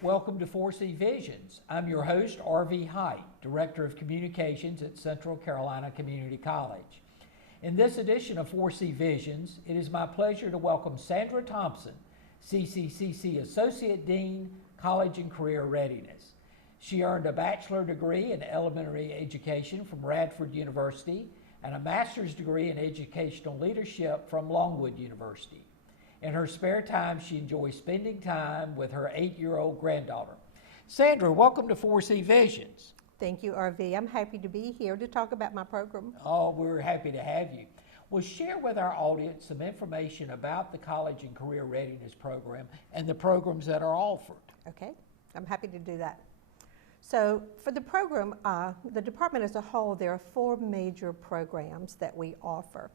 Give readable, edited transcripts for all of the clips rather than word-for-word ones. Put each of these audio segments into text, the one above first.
Welcome to 4C Visions. I'm your host, R.V. Hight, Director of Communications at Central Carolina Community College. In this edition of 4C Visions, it is my pleasure to welcome Sandra Thompson, CCCC Associate Dean, College and Career Readiness. She earned a bachelor degree in elementary education from Radford University and a master's degree in educational leadership from Longwood University. In her spare time, she enjoys spending time with her 8-year-old granddaughter. Sandra, welcome to 4C Visions. Thank you, RV. I'm happy to be here to talk about my program. Oh, we're happy to have you. Well, share with our audience some information about the College and Career Readiness Program and the programs that are offered. Okay, I'm happy to do that. So for the program, the department as a whole, there are 4 major programs that we offer.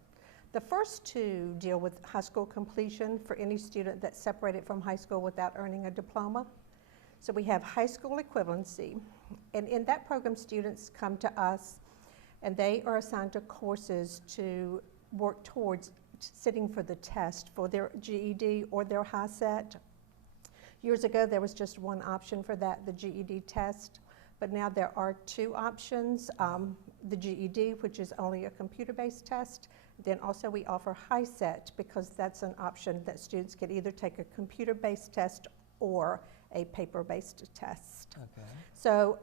The first 2 deal with high school completion for any student that's separated from high school without earning a diploma. So we have high school equivalency, and in that program students come to us and they are assigned to courses to work towards sitting for the test for their GED or their HiSET. Years ago there was just one option for that, the GED test, but now there are 2 options. The GED, which is only a computer-based test. Then also we offer HiSET because that's an option that students can either take a computer-based test or a paper-based test. Okay. So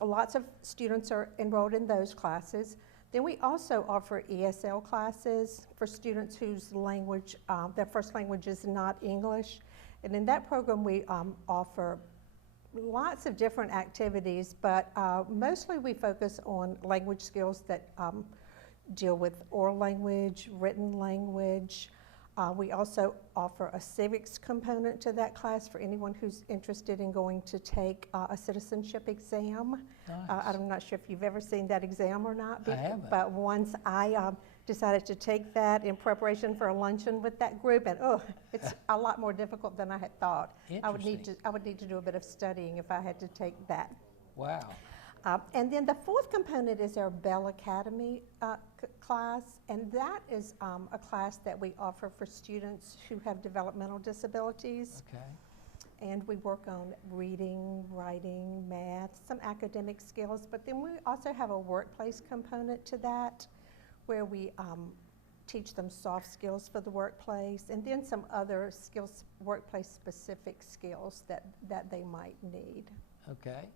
lots of students are enrolled in those classes. Then we also offer ESL classes for students whose language, their first language is not English. And in that program we offer lots of different activities, but mostly we focus on language skills that deal with oral language, written language. We also offer a civics component to that class for anyone who's interested in going to take a citizenship exam. Nice. I'm not sure if you've ever seen that exam or not. I haven't. But once I decided to take that in preparation for a luncheon with that group, and it's a lot more difficult than I had thought. I would need to do a bit of studying if I had to take that. Wow. And then the 4th component is our Bell Academy class, and that is a class that we offer for students who have developmental disabilities. Okay. And we work on reading, writing, math, some academic skills, but then we also have a workplace component to that, where we teach them soft skills for the workplace, and then some other skills, workplace-specific skills that they might need. Okay.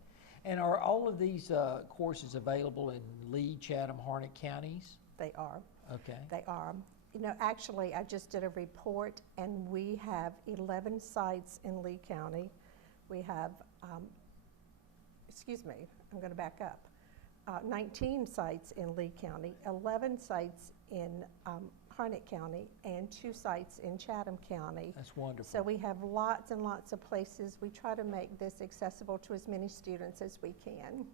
And are all of these courses available in Lee, Chatham, Harnett counties? They are. Okay. They are. You know, actually, I just did a report, and we have 11 sites in Lee County. We have, excuse me, I'm going to back up. 19 sites in Lee County, 11 sites in Harnett County, and 2 sites in Chatham County. That's wonderful. So we have lots and lots of places. We try to make this accessible to as many students as we can.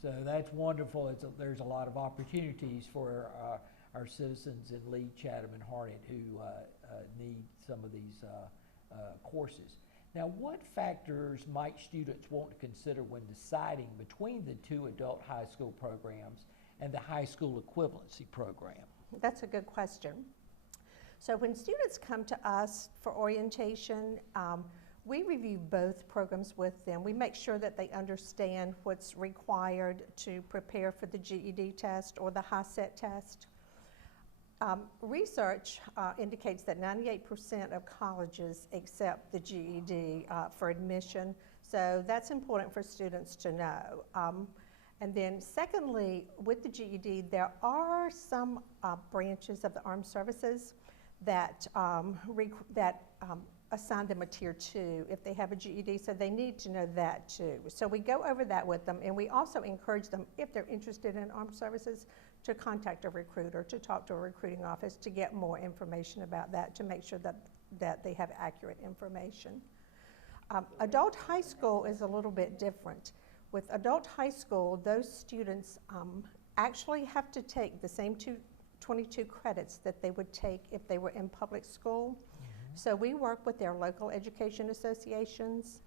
So that's wonderful. There's a lot of opportunities for our citizens in Lee, Chatham, and Harnett who need some of these courses. Now, what factors might students want to consider when deciding between the 2 adult high school programs and the high school equivalency program? That's a good question. So when students come to us for orientation, we review both programs with them. We make sure that they understand what's required to prepare for the GED test or the HiSET test. Research indicates that 98% of colleges accept the GED for admission, so that's important for students to know. And then secondly, with the GED, there are some branches of the armed services that, assign them a tier 2 if they have a GED, so they need to know that too. So we go over that with them, and we also encourage them, if they're interested in armed services, to contact a recruiter, to talk to a recruiting office to get more information about that, to make sure that they have accurate information. Adult high school is a little bit different. With adult high school, those students actually have to take the same 22 credits that they would take if they were in public school. So we work with their local education associations.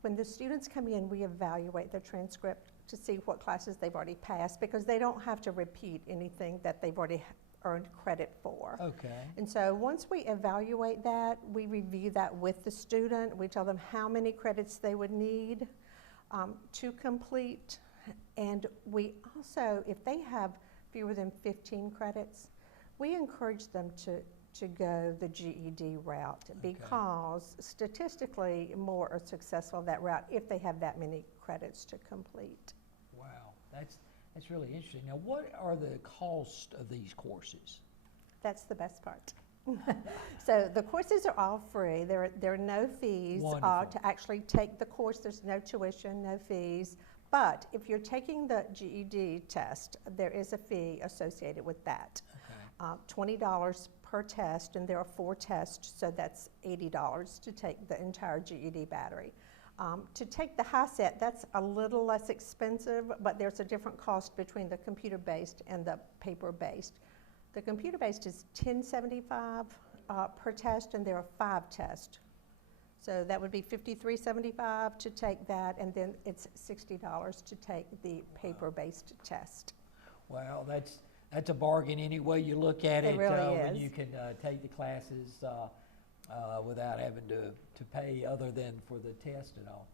When the students come in, we evaluate their transcript to see what classes they've already passed, because they don't have to repeat anything that they've already earned credit for. Okay. And so once we evaluate that, we review that with the student. We tell them how many credits they would need to complete. And we also, if they have fewer than 15 credits, we encourage them to go the GED route because statistically more are successful that route if they have that many credits to complete. Wow, that's really interesting. Now, what are the costs of these courses? That's the best part. So the courses are all free. There are no fees to actually take the course. There's no tuition, no fees. But if you're taking the GED test, there is a fee associated with that. Okay. $20 per test, and there are 4 tests, so that's $80 to take the entire GED battery. To take the HiSET, that's a little less expensive, but there's a different cost between the computer-based and the paper-based. The computer-based is $10.75 per test, and there are 5 tests. So that would be $53.75 to take that, and then it's $60 to take the paper-based test. Well, that's a bargain any way you look at it. It really when is. you can take the classes without having to pay other than for the test and all.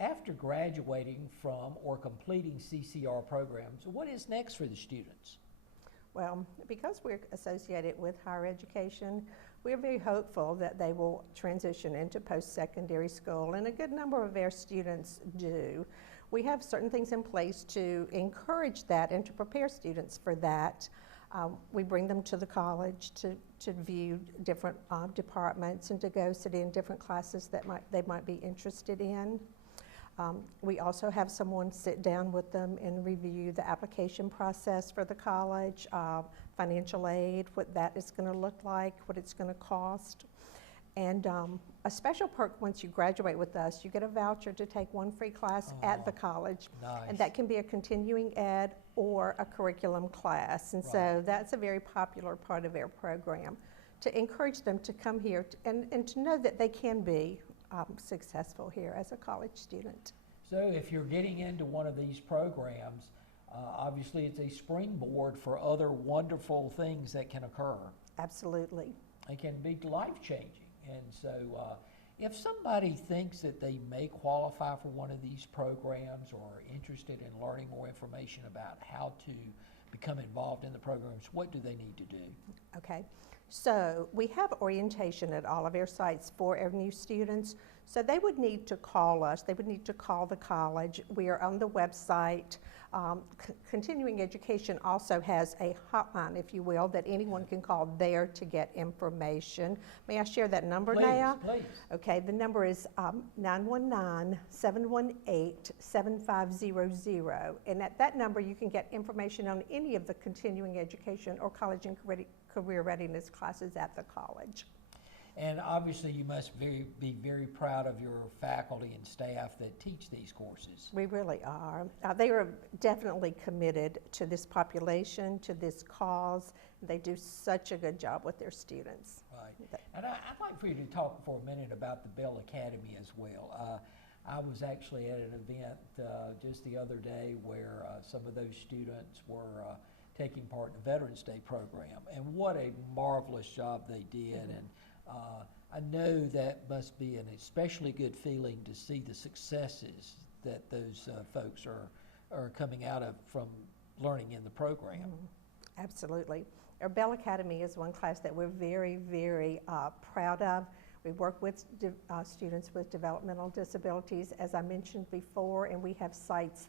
After graduating from or completing CCR programs, what is next for the students? Well, because we're associated with higher education, we're very hopeful that they will transition into post-secondary school, and a good number of our students do. We have certain things in place to encourage that and to prepare students for that. We bring them to the college to view different departments and to go sit in different classes that they might be interested in. We also have someone sit down with them and review the application process for the college, financial aid, what that is going to look like, what it's going to cost. And a special perk once you graduate with us, you get a voucher to take 1 free class at the college. Nice. And that can be a continuing ed or a curriculum class. And so that's a very popular part of our program, to encourage them to come here and to know that they can be successful here as a college student. So if you're getting into one of these programs, obviously it's a springboard for other wonderful things that can occur. Absolutely. It can be life-changing. And so if somebody thinks that they may qualify for one of these programs or are interested in learning more information about how to become involved in the programs, what do they need to do? Okay. So we have orientation at all of our sites for our new students. So they would need to call us. They would need to call the college. We are on the website. Continuing education also has a hotline, if you will, that anyone can call there to get information. May I share that number now? Please. Okay, the number is 919-718-7500. And at that number, you can get information on any of the continuing education or college and career readiness classes at the college. And obviously you must be very proud of your faculty and staff that teach these courses. We really are. They are definitely committed to this population, to this cause. They do such a good job with their students. Right. And I'd like for you to talk for a minute about the Bell Academy as well. I was actually at an event just the other day where some of those students were taking part in the Veterans Day program, and what a marvelous job they did. Mm-hmm. And I know that must be an especially good feeling to see the successes that those folks are coming out of from learning in the program. Mm-hmm. Absolutely. Our Bell Academy is one class that we're very, very proud of. We work with students with developmental disabilities, as I mentioned before, and we have sites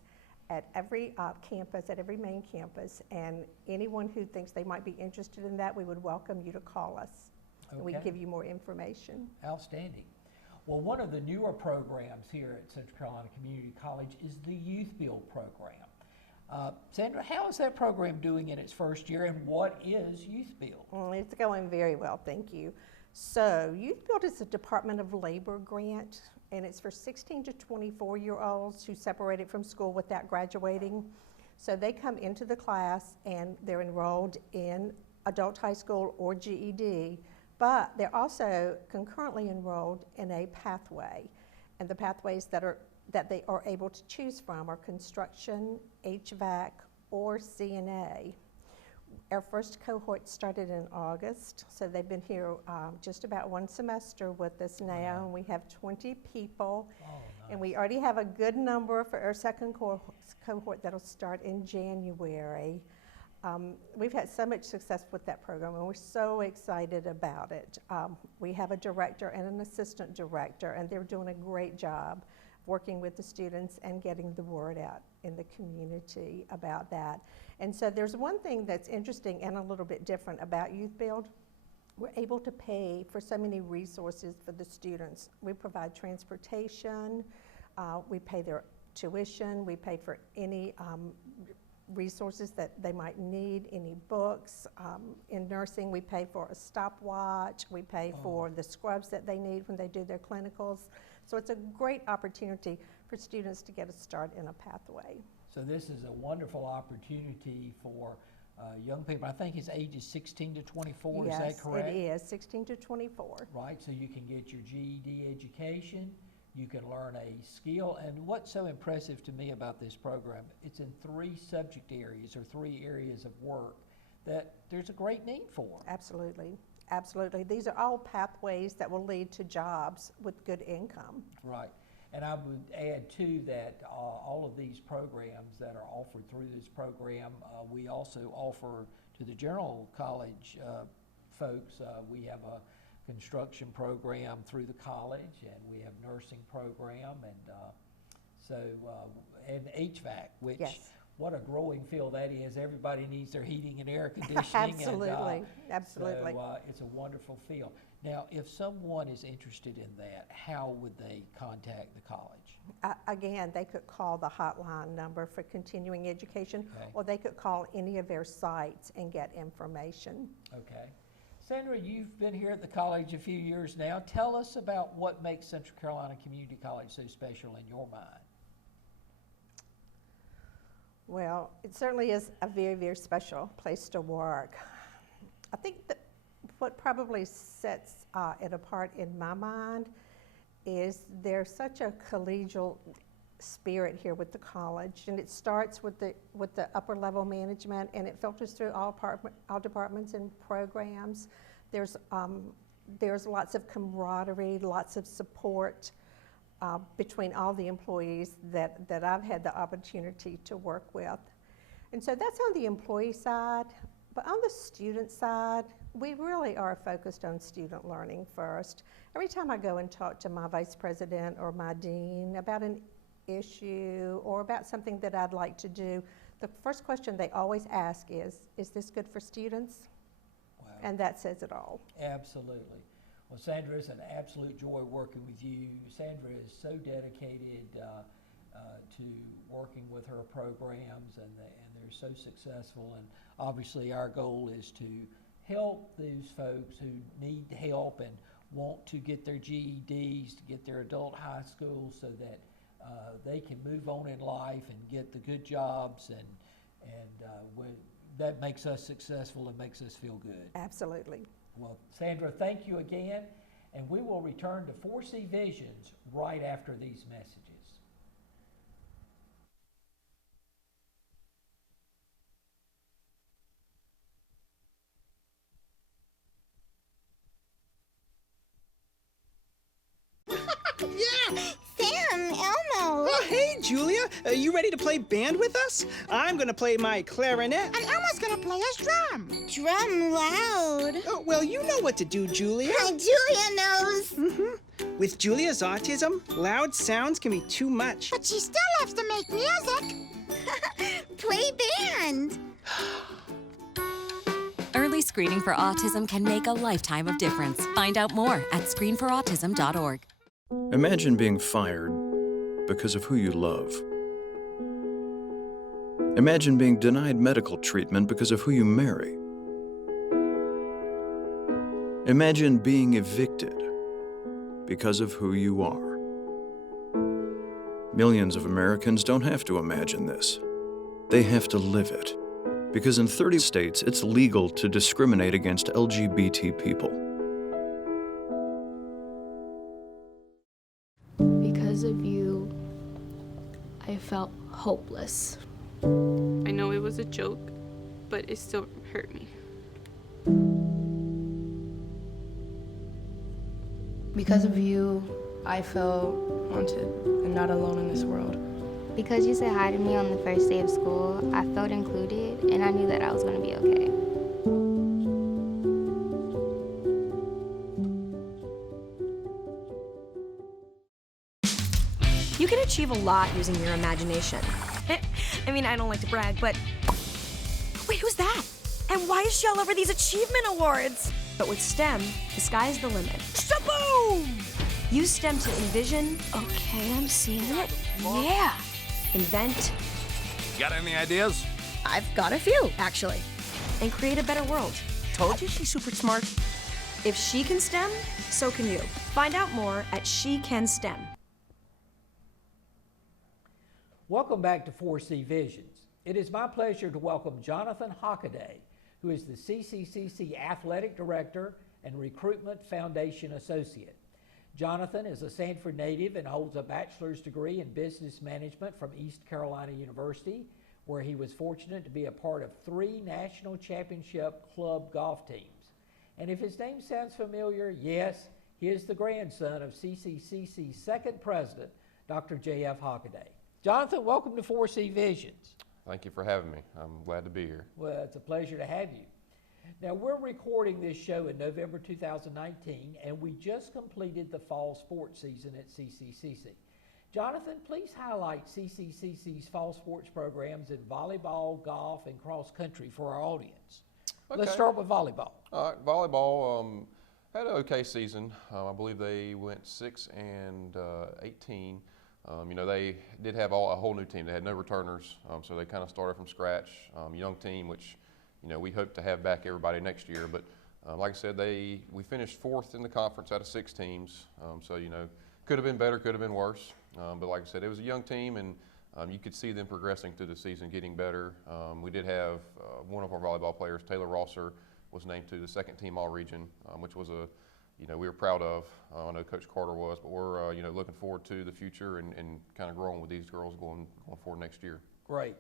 at every campus, at every main campus, and anyone who thinks they might be interested in that, we would welcome you to call us. Okay. And we can give you more information. Outstanding. Well, one of the newer programs here at Central Carolina Community College is the Youth Build program. Sandra, how is that program doing in its first year, and what is Youth Build? It's going very well, thank you. So Youth Build is a Department of Labor grant, and it's for 16 to 24-year-olds who separated from school without graduating. So they come into the class and they're enrolled in adult high school or GED, but they're also concurrently enrolled in a pathway. And the pathways that they are able to choose from are construction, HVAC, or CNA. Our first cohort started in August, so they've been here just about one semester with us now, Wow. and we have 20 people. Oh, nice. And we already have a good number for our second cohort that'll start in January. We've had so much success with that program, and we're so excited about it. We have a director and an assistant director, and they're doing a great job working with the students and getting the word out in the community about that. And so there's one thing that's interesting and a little bit different about Youth Build. We're able to pay for so many resources for the students. We provide transportation, we pay their tuition, we pay for any resources that they might need, any books. In nursing, we pay for a stopwatch, we pay for the scrubs that they need when they do their clinicals. So it's a great opportunity for students to get a start in a pathway. So this is a wonderful opportunity for young people. I think it's ages 16 to 24, is that correct? Yes, it is, 16 to 24. Right, so you can get your GED education, you can learn a skill, and what's so impressive to me about this program, it's in 3 subject areas or 3 areas of work that there's a great need for. Absolutely, absolutely. These are all pathways that will lead to jobs with good income. Right, and I would add too that all of these programs that are offered through this program, we also offer to the general college folks. We have a construction program through the college, and we have nursing program, and and HVAC, which Yes. what a growing field that is. Everybody needs their heating and air conditioning. Absolutely, absolutely. So it's a wonderful field. Now, if someone is interested in that, how would they contact the college? Again, they could call the hotline number for continuing education, Okay. or they could call any of their sites and get information. Okay. Sandra, you've been here at the college a few years now. Tell us about what makes Central Carolina Community College so special in your mind. Well, it certainly is a very, very special place to work. I think that what probably sets it apart in my mind is there's such a collegial spirit here with the college, and it starts with the upper level management, and it filters through all departments and programs. There's lots of camaraderie, lots of support between all the employees that I've had the opportunity to work with. And so that's on the employee side, but on the student side, we really are focused on student learning first. Every time I go and talk to my vice president or my dean about an issue or about something that I'd like to do, the first question they always ask is this good for students? Wow. And that says it all. Absolutely. Well, Sandra, it's an absolute joy working with you. Sandra is so dedicated to working with her programs, and they're so successful. And obviously our goal is to help those folks who need help and want to get their GEDs, to get their adult high school, so that they can move on in life and get the good jobs, and that makes us successful and makes us feel good. Absolutely. Well, Sandra, thank you again, and we will return to 4C Visions right after these messages. Yeah! Sam, Elmo. Oh, hey, Julia. You ready to play band with us? I'm gonna play my clarinet. And Elmo's gonna play his drum. Drum loud. Oh, well, you know what to do, Julia. Julia knows. With Julia's autism, loud sounds can be too much. But she still loves to make music. Play band. Early screening for autism can make a lifetime of difference. Find out more at screenforautism.org. Imagine being fired because of who you love. Imagine being denied medical treatment because of who you marry. Imagine being evicted because of who you are. Millions of Americans don't have to imagine this. They have to live it. Because in 30 states, it's legal to discriminate against LGBT people. Because of you, I felt hopeless. I know it was a joke, but it still hurt me. Because of you, I felt wanted and not alone in this world. Because you said hi to me on the first day of school, I felt included, and I knew that I was going to be okay. You can achieve a lot using your imagination. I mean, I don't like to brag, but... Wait, who's that? And why is she all over these achievement awards? But with STEM, the sky's the limit. Shaboom! Use STEM to envision... Okay, I'm seeing it. Yeah! Invent... Got any ideas? I've got a few, actually. And create a better world. Told you she's super smart. If she can STEM, so can you. Find out more at She Can STEM. Welcome back to 4C Visions. It is my pleasure to welcome Jonathan Hockaday, who is the CCCC Athletic Director and Recruitment Foundation Associate. Jonathan is a Sanford native and holds a bachelor's degree in business management from East Carolina University, where he was fortunate to be a part of 3 national championship club golf teams. And if his name sounds familiar, yes, he is the grandson of CCCC's second president, Dr. J.F. Hockaday. Jonathan, welcome to 4C Visions. Thank you for having me. I'm glad to be here. Well, it's a pleasure to have you. Now, we're recording this show in November 2019, and we just completed the fall sports season at CCCC. Jonathan, please highlight CCCC's fall sports programs in volleyball, golf, and cross country for our audience. Okay. Let's start with volleyball. All right, volleyball had an okay season. I believe they went 6-18. You know, they did have a whole new team. They had no returners, so they kind of started from scratch. Young team, which, you know, we hope to have back everybody next year. But like I said, we finished 4th in the conference out of 6 teams. So, you know, could have been better, could have been worse. But like I said, it was a young team, and you could see them progressing through the season, getting better. We did have one of our volleyball players, Taylor Rosser, was named to the 2nd team All-Region, which was a, you know, we were proud of. I know Coach Carter was, but we're, you know, looking forward to the future and kind of growing with these girls going forward next year. Great.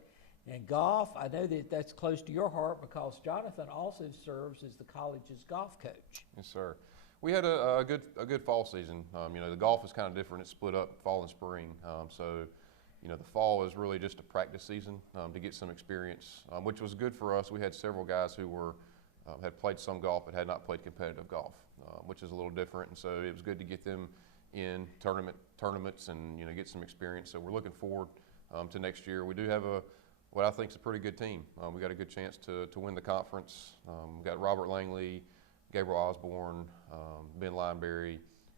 And golf, I know that that's close to your heart because Jonathan also serves as the college's golf coach. Yes, sir. We had a good fall season. You know, the golf is kind of different. It's split up fall and spring. So, you know, the fall is really just a practice season to get some experience, which was good for us. We had several guys who were had played some golf but had not played competitive golf, which is a little different. And so it was good to get them in tournaments and, you know, get some experience. So we're looking forward to next year. We do have what I think is a pretty good team. We got a good chance to win the conference. We got Robert Langley, Gabriel Osborne, Ben Lineberry,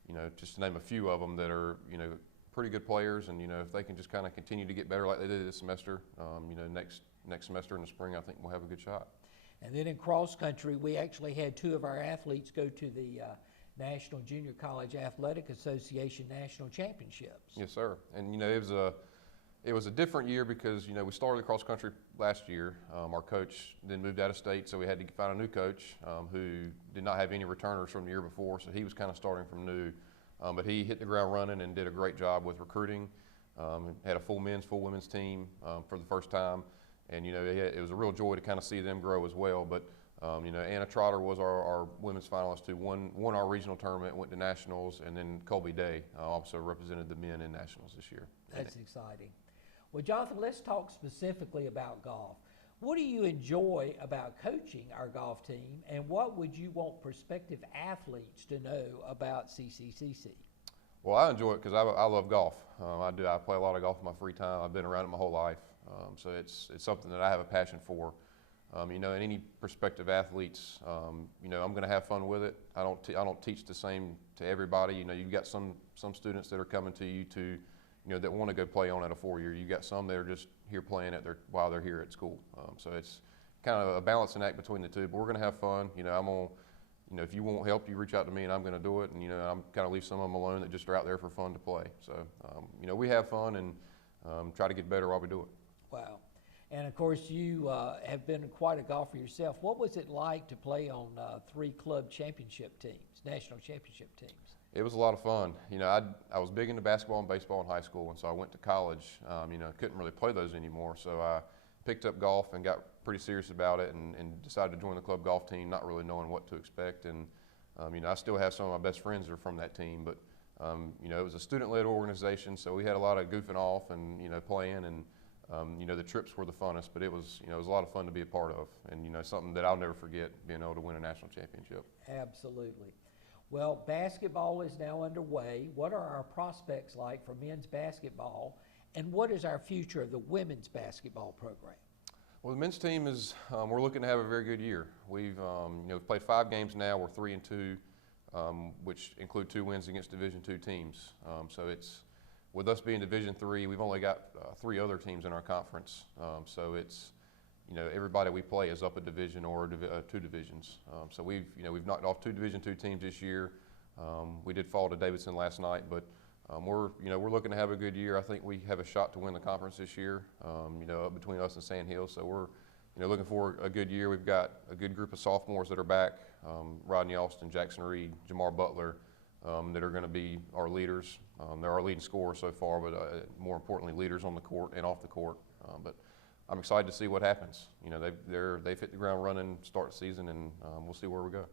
you know, just to name a few of them that are, you know, pretty good players. And, you know, if they can just kind of continue to get better like they did this semester, you know, next semester in the spring, I think we'll have a good shot. And then in cross country, we actually had 2 of our athletes go to the National Junior College Athletic Association National Championships. Yes, sir. And, you know, it was a different year because, you know, we started the cross country last year. Our coach then moved out of state, so we had to find a new coach who did not have any returners from the year before, so he was kind of starting from new. But he hit the ground running and did a great job with recruiting. Had a full men's, full women's team for the first time. And, you know, it was a real joy to kind of see them grow as well. But, you know, Anna Trotter was our women's finalist who won our regional tournament, went to nationals, and then Colby Day also represented the men in nationals this year. That's exciting. Well, Jonathan, let's talk specifically about golf. What do you enjoy about coaching our golf team, and what would you want prospective athletes to know about CCCC? Well, I enjoy it because I love golf. I play a lot of golf in my free time. I've been around it my whole life. So it's something that I have a passion for. You know, and any prospective athletes, you know, I'm going to have fun with it. I don't teach the same to everybody. You know, you've got some students that are coming to you you know, that want to go play on at a 4-year. You got some that are just here playing while they're here at school. So it's kind of a balancing act between the two. But we're going to have fun. You know, you know, if you want help, you reach out to me and I'm going to do it. And, you know, I'm kind of leave some of them alone that just are out there for fun to play. So, you know, we have fun and try to get better while we do it. Wow. And of course, you have been quite a golfer yourself. What was it like to play on 3 club championship teams, national championship teams? It was a lot of fun. You know, I was big into basketball and baseball in high school, and so I went to college. You know, couldn't really play those anymore, so picked up golf and got pretty serious about it, and decided to join the club golf team, not really knowing what to expect. And you know, I still have some of my best friends that are from that team, but you know, it was a student-led organization, so we had a lot of goofing off and, you know, playing, and you know, the trips were the funnest, but it was, you know, it was a lot of fun to be a part of, and, you know, something that I'll never forget, being able to win a national championship. Absolutely. Well, basketball is now underway. What are our prospects like for men's basketball, and what is our future of the women's basketball program? Well, the men's team is, we're looking to have a very good year. We've, you know, we've played 5 games now. We're 3-2, which include 2 wins against Division II teams. So it's, with us being Division III, we've only got 3 other teams in our conference. So it's, you know, everybody we play is up a division or 2 divisions. So we've, you know, we've knocked off 2 Division II teams this year. We did fall to Davidson last night, but we're, you know, we're looking to have a good year. I think we have a shot to win the conference this year. You know, up between us and Sand Hill. So we're, you know, looking for a good year. We've got a good group of sophomores that are back. Rodney Austin, Jackson Reed, Jamar Butler, that are going to be our leaders. They're our leading scorers so far, but more importantly, leaders on the court and off the court. But I'm excited to see what happens. You know, they've hit the ground running, start the season, and we'll see where we go.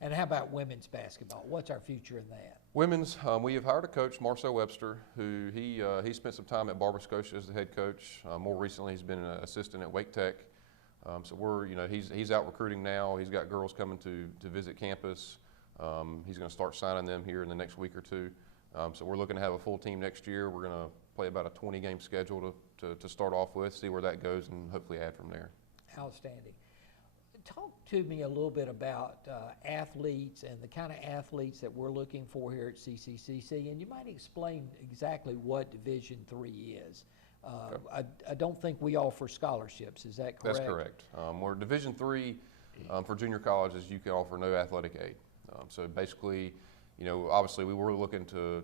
And how about women's basketball? What's our future in that? Women's, we have hired a coach, Marcel Webster, who he spent some time at Barber Scotia as the head coach. More recently, he's been an assistant at Wake Tech. So we're, you know, he's out recruiting now. He's got girls coming to visit campus. He's going to start signing them here in the next week or 2. So we're looking to have a full team next year. We're going to play about a 20-game schedule to start off with, see where that goes, and hopefully add from there. Outstanding. Talk to me a little bit about athletes and the kind of athletes that we're looking for here at CCCC, and you might explain exactly what Division III is. Okay. I don't think we offer scholarships, is that correct? That's correct. We're Division III for junior colleges, you can offer no athletic aid. So basically, you know, obviously we were looking to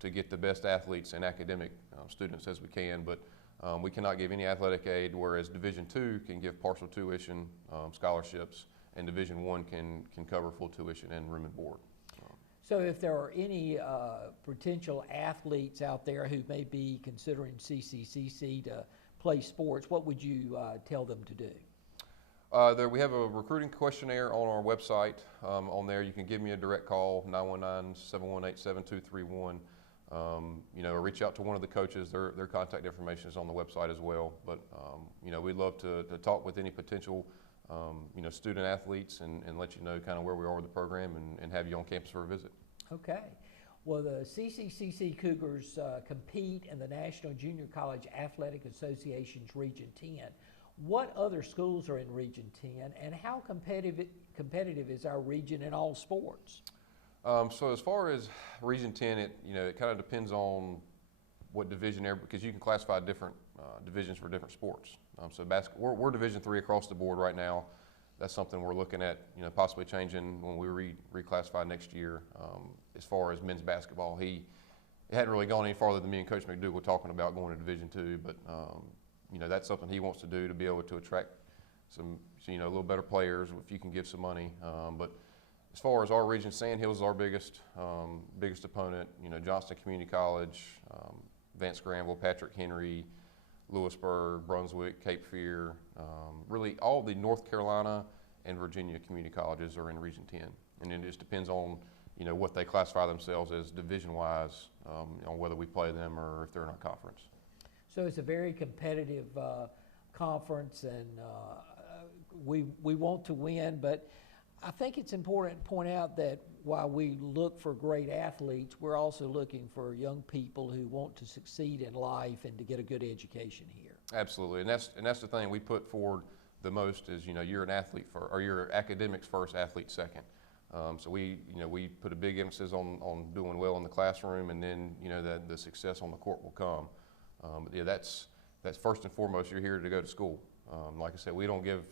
get the best athletes and academic students as we can, but we cannot give any athletic aid, whereas Division II can give partial tuition, scholarships, and Division I can cover full tuition and room and board. So if there are any potential athletes out there who may be considering CCCC to play sports, what would you tell them to do? We have a recruiting questionnaire on our website. On there, you can give me a direct call, 919-718-7231. You know, or reach out to one of the coaches. Their contact information is on the website as well. But you know, we'd love to talk with any potential you know, student athletes and let you know kind of where we are with the program and have you on campus for a visit. Okay. Well, the CCCC Cougars compete in the National Junior College Athletic Association's Region 10. What other schools are in Region 10, and how competitive is our region in all sports? So as far as Region 10, it kind of depends on what division, because you can classify different divisions for different sports. So we're Division III across the board right now. That's something we're looking at, possibly changing when we reclassify next year. As far as men's basketball, it hadn't really gone any farther than me and Coach McDougal were talking about going to Division II, but that's something he wants to do to be able to attract some, a little better players if you can give some money. But as far as our region, Sand Hill is our biggest opponent. Johnston Community College, Vance Granville, Patrick Henry, Lewisburg, Brunswick, Cape Fear, really all the North Carolina and Virginia community colleges are in Region 10. And it just depends on, what they classify themselves as division-wise, on whether we play them or if they're in our conference. So it's a very competitive conference, and we want to win, but I think it's important to point out that while we look for great athletes, we're also looking for young people who want to succeed in life and to get a good education here. Absolutely, and that's the thing we put forward the most is, you're an athlete first, or you're academics first, athlete second. So we put a big emphasis on doing well in the classroom, and then the success on the court will come. But yeah, that's first and foremost. You're here to go to school. Like I said, we don't give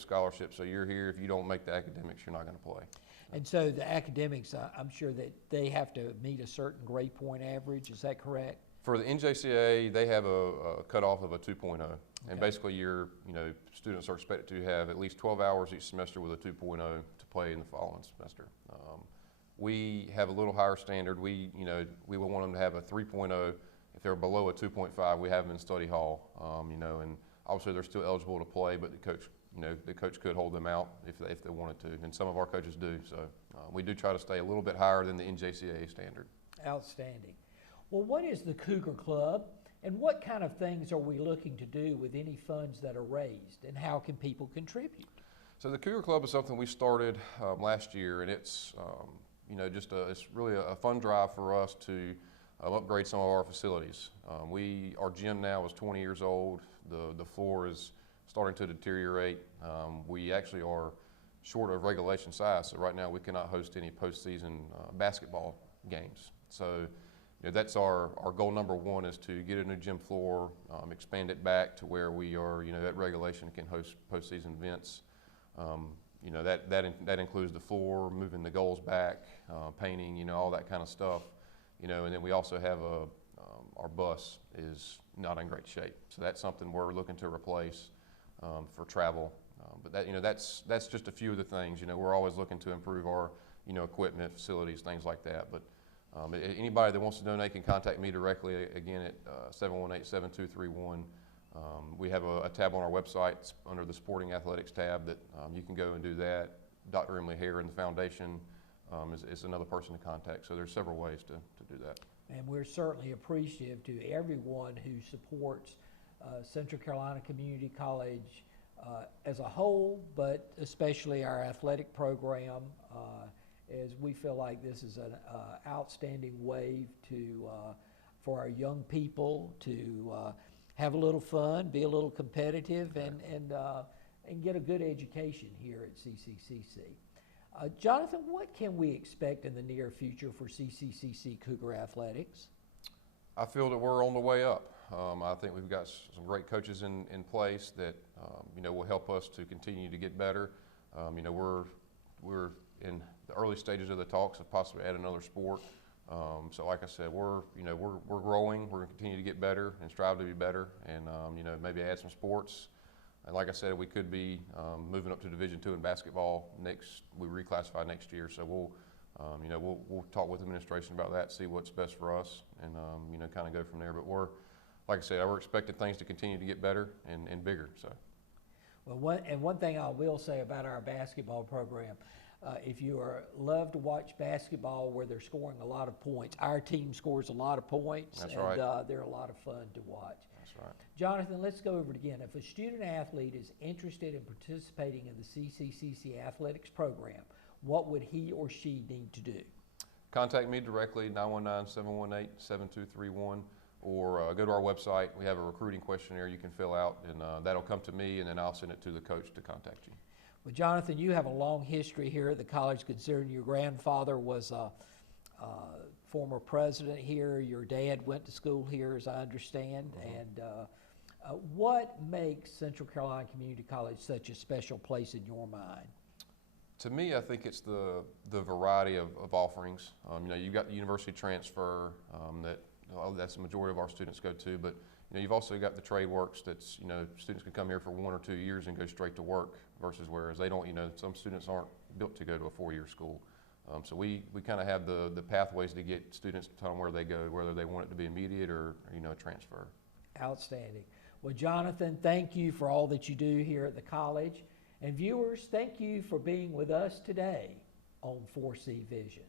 scholarships. So you're here. If you don't make the academics, you're not going to play. And so the academics, I'm sure that they have to meet a certain grade point average. Is that correct? For the NJCAA, they have a cutoff of a 2.0, okay. And basically, students are expected to have at least 12 hours each semester with a 2.0 to play in the following semester. We have a little higher standard. We will want them to have a 3.0. If they're below a 2.5, we have them in study hall, and obviously they're still eligible to play, but the coach could hold them out if they wanted to, and some of our coaches do. So we do try to stay a little bit higher than the NJCAA standard. Outstanding. Well, what is the Cougar Club, and what kind of things are we looking to do with any funds that are raised, and how can people contribute? So the Cougar Club is something we started last year, and it's it's really a fun drive for us to upgrade some of our facilities. Our gym now is 20 years old. The floor is starting to deteriorate. We actually are short of regulation size, so right now we cannot host any postseason basketball games. So that's our goal number one, is to get a new gym floor, expand it back to where we are at regulation, can host postseason events. That includes the floor, moving the goals back, painting, all that kind of stuff. And then we also have our bus is not in great shape, so that's something we're looking to replace for travel. But that's just a few of the things. We're always looking to improve our equipment, facilities, things like that. But anybody that wants to donate can contact me directly, again at 718-7231. We have a tab on our website under the Sporting Athletics tab that you can go and do that. Dr. Emily Hare and the foundation is another person to contact. So there's several ways to do that. And we're certainly appreciative to everyone who supports Central Carolina Community College as a whole, but especially our athletic program, as we feel like this is an outstanding way for our young people to have a little fun, be a little competitive, and get a good education here at CCCC. Jonathan, what can we expect in the near future for CCCC Cougar Athletics? I feel that we're on the way up. I think we've got some great coaches in place that will help us to continue to get better. We're in the early stages of the talks of possibly add another sport. So like I said, we're growing. We're going to continue to get better and strive to be better, and maybe add some sports. And like I said, we could be moving up to Division II in basketball we reclassify next year. So we'll talk with the administration about that, see what's best for us, and kind of go from there. But like I said, we're expecting things to continue to get better and bigger. So. Well, one thing I will say about our basketball program, if you love to watch basketball where they're scoring a lot of points, our team scores a lot of points. That's and right. They're a lot of fun to watch. That's right. Jonathan, let's go over it again. If a student athlete is interested in participating in the CCCC athletics program, what would he or she need to do? Contact me directly, 919-718-7231, or go to our website. We have a recruiting questionnaire you can fill out, and that'll come to me, and then I'll send it to the coach to contact you. Well, Jonathan, you have a long history here at the college, considering your grandfather was a former president here. Your dad went to school here, as I understand. Mm-hmm. And what makes Central Carolina Community College such a special place in your mind? To me, I think it's the variety of offerings. You've got the university transfer that's the majority of our students go to, but you've also got the trade works that's, students can come here for 1 or 2 years and go straight to work, versus whereas they don't, some students aren't built to go to a 4-year school. So we kind of have the pathways to get students to tell them where they go, whether they want it to be immediate or, a transfer. Outstanding. Well, Jonathan, thank you for all that you do here at the college. And viewers, thank you for being with us today on 4C Vision.